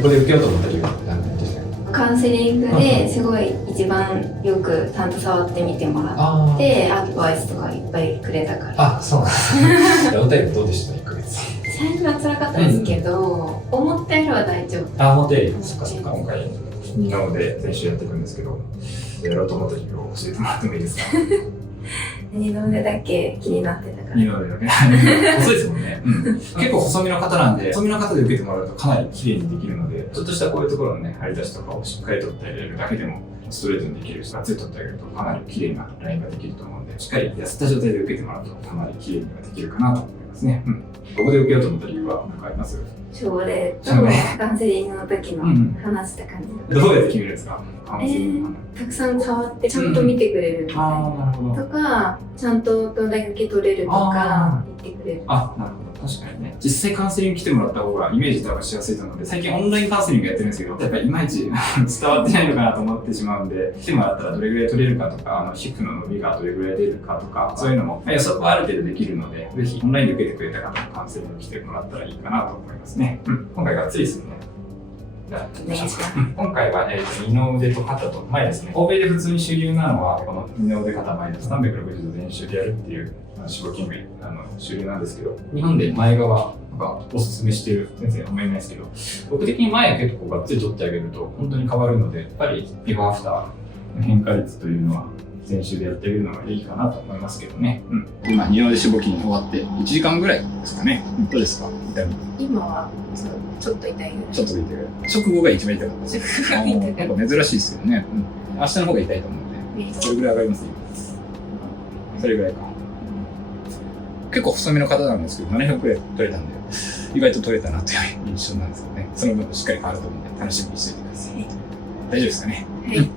ここで受けようと思った理由は何ですか？カウンセリングですごい一番よくちゃんと触ってみてもらってアドバイスとかいっぱいくれたから。あ、そうなんですね。ダウンタイムどうでした？1ヶ月。最初は辛かったですけど、思ったよりは大丈夫。あ、思ったより。そっかそっか。今回二の腕全週やっていくんですけど、やろうと思った理由を教えてもらってもいいですか？二の腕だけ気になってたから。二の腕だけ細いですもんね、結構細身の方なんで、細身の方で受けてもらうとかなり綺麗にできるので、ちょっとしたこういうところのね、張り出しとかをしっかり取ってあげるだけでもストレートにできるし、がっつり取ってあげるとかなり綺麗なラインができると思うので、しっかり痩せた状態で受けてもらうとかなり綺麗にはできるかなと思いますね。ここで受けようと思った理由は何かあります？症例とカウンセリングの時の話した感じ。どうやって決めるんですか？カウンセリングのたくさん触ってちゃんと見てくれるみたいな、とかちゃんとどんだけ受け取れるとか言ってくれる。あ、なるほど。確かにね。実際カウンセリング来てもらった方がイメージ多分しやすいと思うので、最近オンラインカウンセリングやってるんですけど、やっぱりいまいち伝わってないのかなと思ってしまうんで、来てもらったらどれぐらい取れるかとか、皮膚の伸びがどれぐらい出るかとか、そういうのも予測はある程度できるので、ぜひオンラインで受けてくれた方もカウンセリング来てもらったらいいかなと思いますね。今回がっつりですね。じゃあ、今回は、二の腕と肩と前ですね。欧米で普通に主流なのは、この二の腕肩前です。360度全周でやるっていう脂肪筋群主流なんですけど、日本で前側がおすすめしている先生あんまりいないですけど、僕的に前結構がっつり取ってあげると本当に変わるので、やっぱりビフォーアフターの変化率というのは全周でやってあげるのがいいかなと思いますけどね。今、二の腕脂肪筋終わって1時間ぐらいですかね。どうですか？痛み。今はちょっと痛いぐらい。ちょっと痛いぐらい。直後が一番痛かったです。なんか珍しいですよね。明日の方が痛いと思うので、それぐらい上がりますね。それぐらいか。結構細身の方なんですけど、700くらい取れたんで、意外と取れたなという印象なんですよね。その分しっかり変わると思うんで、楽しみにしておいてください。大丈夫ですかね？はい。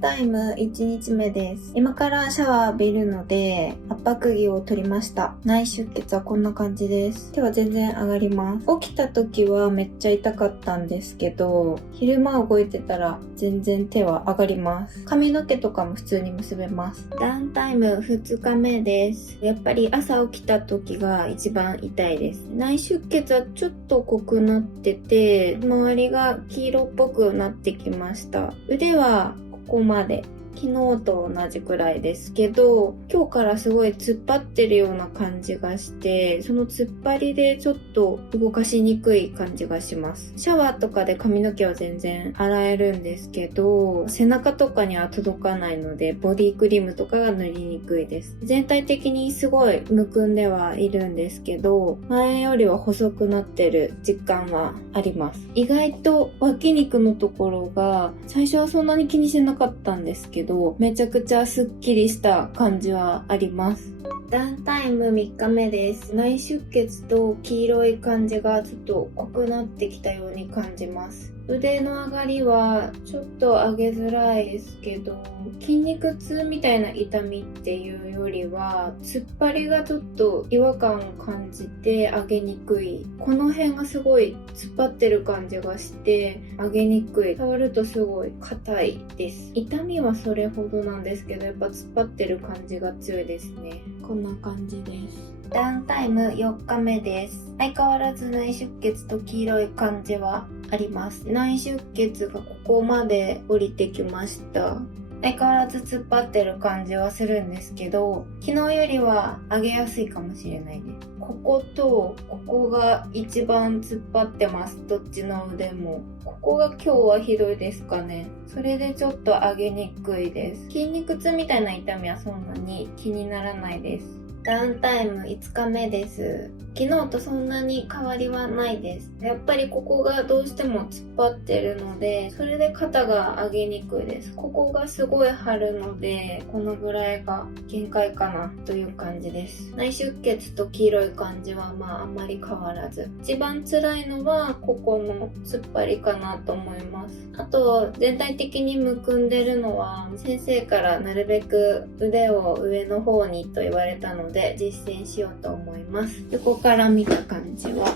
タイム1日目です。今からシャワー浴びるので圧迫着を取りました。内出血はこんな感じです。手は全然上がります。起きた時はめっちゃ痛かったんですけど、昼間動いてたら全然手は上がります。髪の毛とかも普通に結べます。ダウンタイム2日目です。やっぱり朝起きた時が一番痛いです。内出血はちょっと濃くなってて、周りが黄色っぽくなってきました。腕はここまで昨日と同じくらいですけど、今日からすごい突っ張ってるような感じがして、その突っ張りでちょっと動かしにくい感じがします。シャワーとかで髪の毛は全然洗えるんですけど、背中とかには届かないのでボディクリームとかが塗りにくいです。全体的にすごいむくんではいるんですけど、前よりは細くなってる実感はあります。意外と脇肉のところが最初はそんなに気にしてなかったんですけど、めちゃくちゃスッキリした感じはあります。ダウンタイム3日目です。内出血と黄色い感じがちょっと濃くなってきたように感じます。腕の上がりはちょっと上げづらいですけど、筋肉痛みたいな痛みっていうよりは突っ張りがちょっと違和感を感じて上げにくい。この辺がすごい突っ張ってる感じがして上げにくい。触るとすごい硬いです。痛みはそれほどなんですけど、やっぱ突っ張ってる感じが強いですね。こんな感じです。ダウンタイム4日目です。相変わらず内出血と黄色い感じはあります。内出血がここまで降りてきました。相変わらず突っ張ってる感じはするんですけど、昨日よりは上げやすいかもしれないです。こことここが一番突っ張ってます。どっちの腕も。ここが今日はひどいですかね。それでちょっと上げにくいです。筋肉痛みたいな痛みはそんなに気にならないです。ダウンタイム5日目です。昨日とそんなに変わりはないです。やっぱりここがどうしても突っ張ってるので、それで肩が上げにくいです。ここがすごい張るので、このぐらいが限界かなという感じです。内出血と黄色い感じはあんまり変わらず。一番辛いのはここの突っ張りかなと思います。あと、全体的にむくんでるのは、先生からなるべく腕を上の方にと言われたので、実践しようと思います。横から見た感じは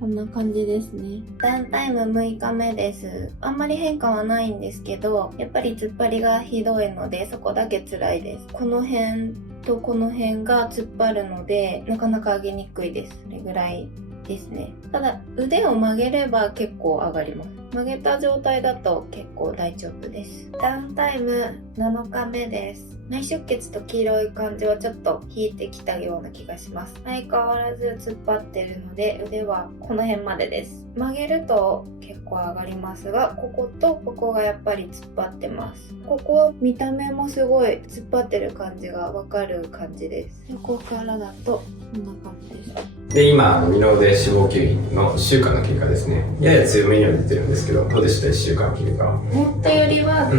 こんな感じですね。ダウンタイム6日目です。あんまり変化はないんですけど、やっぱり突っ張りがひどいので、そこだけ辛いです。この辺とこの辺が突っ張るので、なかなか上げにくいです。それぐらいですね。ただ腕を曲げれば結構上がります。曲げた状態だと結構大丈夫です。ダウンタイム7日目です。内出血と黄色い感じはちょっと引いてきたような気がします。相変わらず突っ張ってるので腕はこの辺までです。曲げると結構上がりますが、こことここがやっぱり突っ張ってます。ここ見た目もすごい突っ張ってる感じがわかる感じです。横からだとこんな感じです。で、今、二の腕脂肪吸引の1週間の経過ですね。やや強めには出てるんですけど、どうでした1週間経過。思ったよりは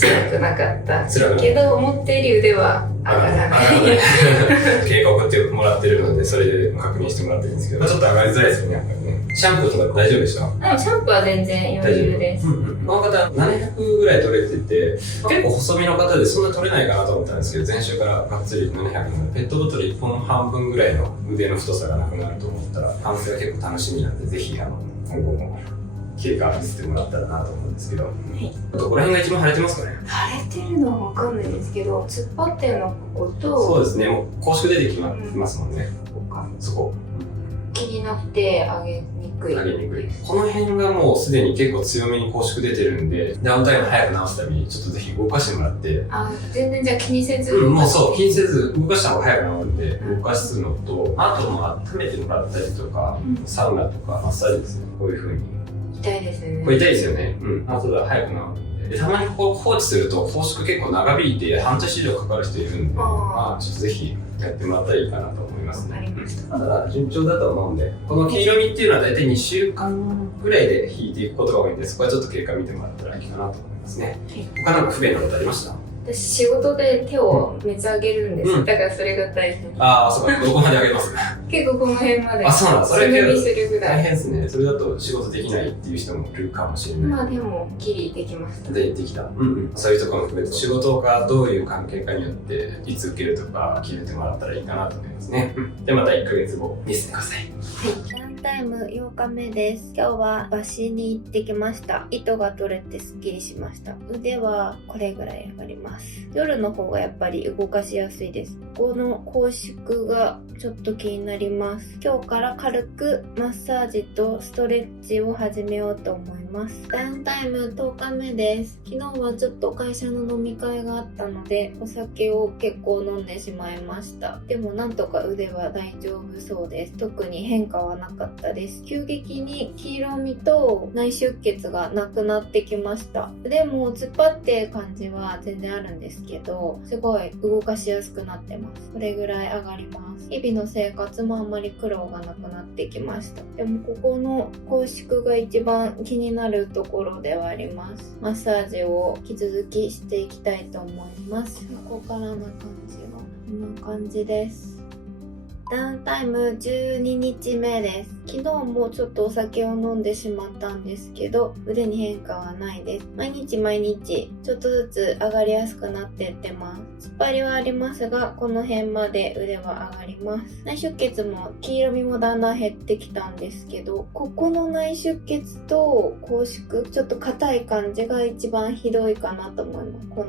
辛くなかった辛くなかったけど、思ったより腕は上がらない。警告ってもらってるので、それで確認してもらってるんですけど、ちょっと上がりづらいですよね、やっぱりね。シャンプーとか大丈夫でした？でもシャンプーは全然余裕です。この方700ぐらい取れてて、結構細身の方でそんな取れないかなと思ったんですけど、前週からがっつり700のペットボトル1本半分ぐらいの腕の太さがなくなると思ったら、反省が結構楽しみなんで、ぜひ今後も経過見せてもらったらなと思うんですけど、どこら辺が一番腫れてますかね？腫れてるのはわかんないですけど、突っ張ってるのはここと、そうですね、もう公縮出てきますもんね、ここかそこ。気になって上げにくい。上げにくい。この辺がもうすでに結構強めに公縮出てるんで、ダウンタイム早く直すためにちょっとぜひ動かしてもらって、全然じゃあ気にせず、もうそう、気にせず動かした方が早く治るんで、動かすのと、あとも温めてもらったりとか、サウナとかマッサージですね、こういう風に。痛いですね。これ痛いですよね。あとだ、早く治るんで。たまにここ放置すると、拘縮結構長引いて半年以上かかる人いるんで、ちょっとぜひやってもらったらいいかなと思いますね。わかりました。ただ、順調だと思うんで、この黄色みっていうのは大体2週間ぐらいで引いていくことが多いんで、そこはちょっと経過見てもらったらいいかなと思いますね。他なんか不便なことありました？私仕事で手をめっちゃ上げるんです。だからそれが大変。ああ、そうか、どこまで上げます結構この辺まで。あ、そうなんだ。それ素振りするぐらい。大変ですね。それだと仕事できないっていう人もいるかもしれない。まあでも、ギリできました。できた。そういうところも含めて、仕事がどういう関係かによって、いつ受けるとか決めてもらったらいいかなと思いますね。で、また1ヶ月後、見せてください。ダウンタイム8日目です。今日はバシに行ってきました。糸が取れてスッキリしました。腕はこれぐらい上がります。夜の方がやっぱり動かしやすいです。ここの拘縮がちょっと気になります。今日から軽くマッサージとストレッチを始めようと思います。ダウンタイム10日目です。昨日はちょっと会社の飲み会があったので、お酒を結構飲んでしまいました。でもなんとか腕は大丈夫そうです。特に変化はなかったです。急激に黄色みと内出血がなくなってきました。でも突っ張って感じは全然あるんですけど、すごい動かしやすくなってます。これぐらい上がります。日々の生活もあんまり苦労がなくなってきました。でもここの拘縮が一番気になるところではあります。マッサージを引き続きしていきたいと思います。ここからの感じはこんな感じです。ダウンタイム12日目です。昨日もちょっとお酒を飲んでしまったんですけど、腕に変化はないです。毎日ちょっとずつ上がりやすくなっていってます。突っ張りはありますが、この辺まで腕は上がります。内出血も黄色みもだんだん減ってきたんですけど、ここの内出血と拘縮、ちょっと硬い感じが一番ひどいかなと思います。こ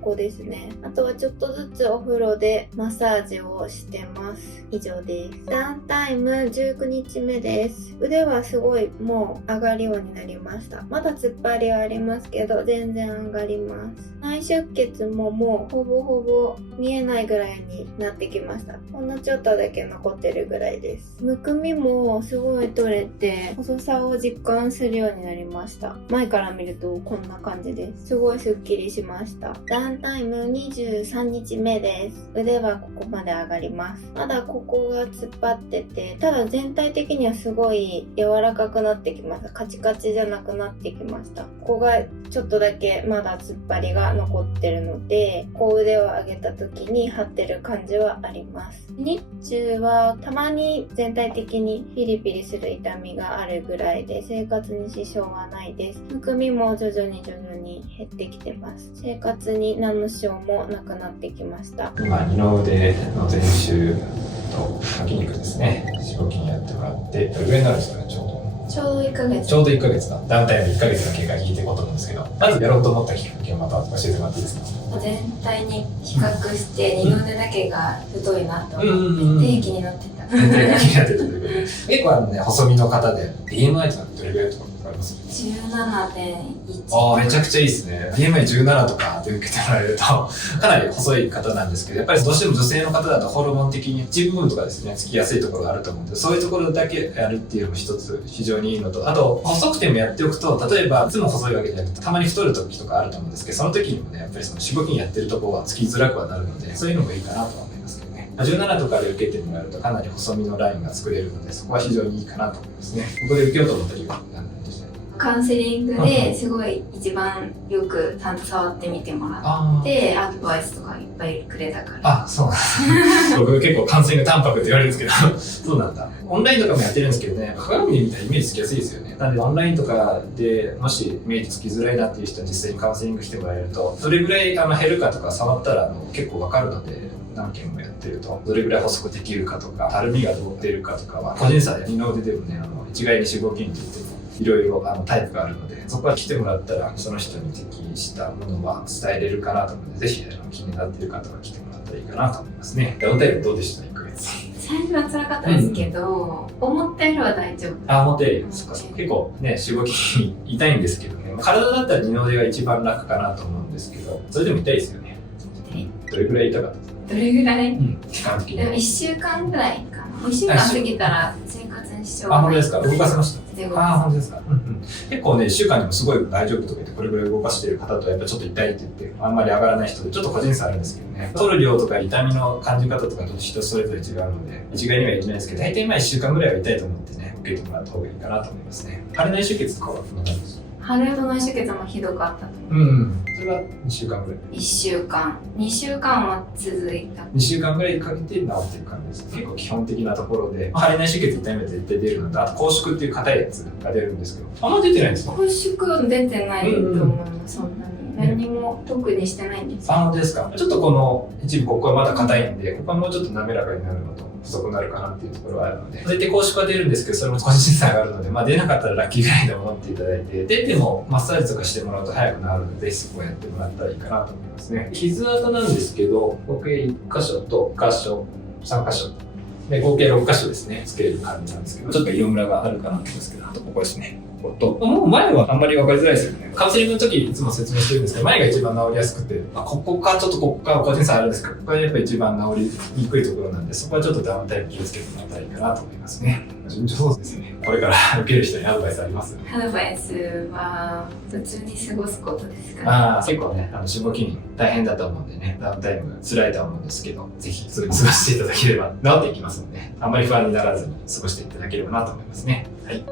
こですね。あとはちょっとずつお風呂でマッサージをしてます。以上です。ダウンタイム19日目です。腕はすごいもう上がるようになりました。まだ突っ張りはありますけど、全然上がります。内出血ももうほぼほぼ見えないぐらいになってきました。ほんのちょっとだけ残ってるぐらいです。むくみもすごい取れて、細さを実感するようになりました。前から見るとこんな感じです。すごいスッキリしました。ダウンタイム23日目です。腕はここまで上がります。まだここが突っ張ってて、ただ全体的にはすごい柔らかくなってきました。カチカチじゃなくなってきました。ここがちょっとだけまだ突っ張りが残ってるので、こう腕を上げた時に張ってる感じはあります。日中はたまに全体的にピリピリする痛みがあるぐらいで、生活に支障はないです。むくみも徐々に減ってきてます。生活に何の支障もなくなってきました。今、二の腕の前週と筋肉ですね、脂肪筋やってもらって、どれぐらいになるんですかね、ちょうど1ヶ月か。ダウンタイム1ヶ月の経過引いていこうと思うんですけど、まずやろうと思ったきっかけをまた教えてもらっていいですか？全体に比較して二の腕だけが太いなと思って気になってた年齢が気になってるということで。結構ね、細身の方で、BMI とかどれぐらいとかあります？ 17.1。めちゃくちゃいいですね。BMI17 とかって受けてもらえると、かなり細い方なんですけど、やっぱりどうしても女性の方だとホルモン的に一部分とかですね、つきやすいところがあると思うんで、そういうところだけやるっていうのも一つ非常にいいのと、あと、細くてもやっておくと、例えば、いつも細いわけじゃなくて、たまに太る時とかあると思うんですけど、その時にもね、やっぱりその脂肪筋やってるところはつきづらくはなるので、そういうのもいいかなとは思いますけどね。17とかで受けてもらうとかなり細身のラインが作れるので、そこは非常にいいかなと思いますね。ここで受けようと思った理由は何なんでしたっけ？カウンセリングですごい一番よくちゃんと触ってみてもらってアドバイスとかいっぱいくれたから。あ、そうなんです僕結構カウンセリング淡白って言われるんですけどそうなんだ。オンラインとかもやってるんですけどね、鏡で見たらイメージつきやすいですよね。なのでオンラインとかでもしイメージつきづらいなっていう人は実際にカウンセリングしてもらえると、どれぐらい減るかとか触ったら結構わかるので、何件もやってるとどれぐらい細くできるかとか、たるみがどう出るかとかは個人差で二の腕でもね、一概に脂肪筋って言ってもいろいろタイプがあるので、そこは来てもらったらその人に適したものは伝えれるかなと思うので、ぜひ気になっている方は来てもらったらいいかなと思いますね。ダウンタイムどうでした？1ヶ月。最初は辛かったですけど、思ったよりは大丈夫。思ったよりそっか。結構ね、脂肪筋痛いんですけどね、体だったら二の腕が一番楽かなと思うんですけど、それでも痛いですよね。どれぐらい痛かったですか？どれぐらい？期間的に。でも1週間ぐらいかな。1週間過ぎたら生活に支障がない。本当ですか？動かせました？本当ですか？結構ね、1週間でもすごい大丈夫とか言って、これぐらい動かしている方とやっぱちょっと痛いって言って、あんまり上がらない人で、ちょっと個人差あるんですけどね。取る量とか痛みの感じ方とか人それぞれ違うので、一概には言えないですけど、大体1週間ぐらいは痛いと思ってね、受けてもらった方がいいかなと思いますね。腫れ内出血とかはどうなんですか？腫れ内出血もひどかったと思う。それは2週間ぐらい。1週間。2週間は続いた。2週間ぐらいかけて治っている感じです。結構基本的なところで、腫れ内出血痛みは絶対出るのと、あと拘縮っていう硬いやつが出るんですけど、あんま出てないんですか？拘縮は出てないと思います、そんなに。何も特にしてないんです。本当ですか？ちょっとこの一部ここはまだ硬いんで、ここはもうちょっと滑らかになるのと細くなるかなっていうところはあるので、絶対拘縮は出るんですけど、それも個人差があるので、出なかったらラッキーぐらいで思っていただいて、出てもマッサージとかしてもらうと早くなるので、そこをやってもらったらいいかなと思いますね。傷跡なんですけど、合計1箇所と1箇所、3箇所で合計6箇所ですね、つける感じなんですけど、ちょっと色ムラがあるかなと思うんですけど、あとここですね。もう前はあんまり分かりづらいですよね。カウンセリングの時いつも説明してるんですけど、前が一番治りやすくて、ここかちょっとここか個人差あるんですけど、ここがやっぱ一番治りにくいところなんで、そこはちょっとダウンタイム気をつけてもらったらいいかなと思いますね。順調そうですね。これから受ける人にアドバイスあります？アドバイスは普通に過ごすことですかね。結構ね、脂肪筋大変だと思うんでね、ダウンタイム辛いと思うんですけど、ぜひ普通に過ごしていただければ治っていきますので、あんまり不安にならずに過ごしていただければなと思いますね。はい。